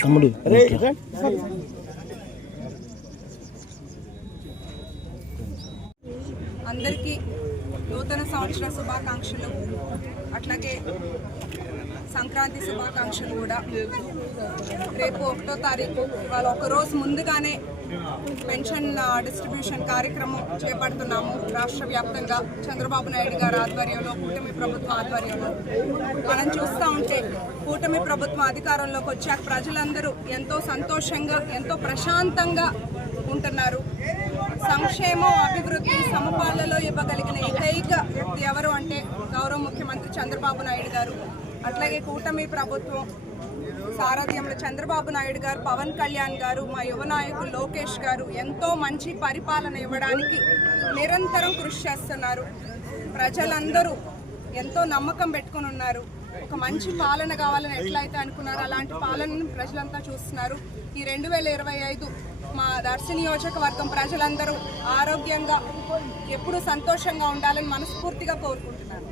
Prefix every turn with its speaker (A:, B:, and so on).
A: తమ్ముడు
B: అందరికీ నూతన సంవత్సర శుభాకాంక్షలు. అట్లాగే సంక్రాంతి శుభాకాంక్షలు కూడా. రేపు ఒకటో తారీఖు వాళ్ళు ఒకరోజు ముందుగానే పెన్షన్ డిస్ట్రిబ్యూషన్ కార్యక్రమం చేపడుతున్నాము. రాష్ట్ర వ్యాప్తంగా చంద్రబాబు నాయుడు గారి ఆధ్వర్యంలో కూటమి ప్రభుత్వ ఆధ్వర్యంలో. మనం చూస్తూ ఉంటే కూటమి ప్రభుత్వం అధికారంలోకి వచ్చాక ప్రజలందరూ ఎంతో సంతోషంగా ఎంతో ప్రశాంతంగా ఉంటున్నారు. సంక్షేమం అభివృద్ధి సమపాలలో ఇవ్వగలిగిన ఏకైక వ్యక్తి ఎవరు అంటే గౌరవ ముఖ్యమంత్రి చంద్రబాబు నాయుడు గారు. అట్లాగే కూటమి ప్రభుత్వం సారథ్యంలో చంద్రబాబు నాయుడు గారు పవన్ కళ్యాణ్ గారు మా యువ నాయకులు లోకేష్ గారు ఎంతో మంచి పరిపాలన ఇవ్వడానికి నిరంతరం కృషి చేస్తున్నారు. ప్రజలందరూ ఎంతో నమ్మకం పెట్టుకొని ఉన్నారు. ఒక మంచి పాలన కావాలని ఎట్లయితే అనుకున్నారో అలాంటి పాలనను ప్రజలంతా చూస్తున్నారు. ఈ రెండు వేల ఇరవై ఐదు మా దర్శి నియోజకవర్గం ప్రజలందరూ ఆరోగ్యంగా ఎప్పుడూ సంతోషంగా ఉండాలని మనస్ఫూర్తిగా కోరుకుంటున్నాను.